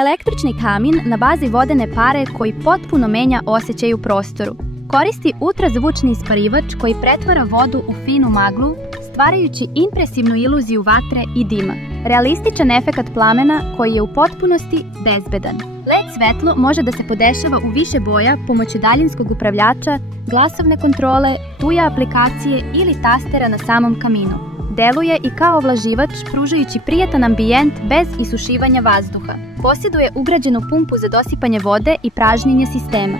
Električni kamin na bazi vodene pare koji potpuno menja osjećaj u prostoru. Koristi ultrazvučni isparivač koji pretvara vodu u finu maglu, stvarajući impresivnu iluziju vatre i dima. Realističan efekat plamena koji je u potpunosti bezbedan. LED svetlo može da se podešava u više boja pomoću daljinskog upravljača, glasovne kontrole, tuja aplikacije ili tastera na samom kaminu. Deluje i kao ovlaživač, pružajući prijatan ambijent bez isušivanja vazduha. Posjeduje ugrađenu pumpu za dosipanje vode i pražnjenje sistema.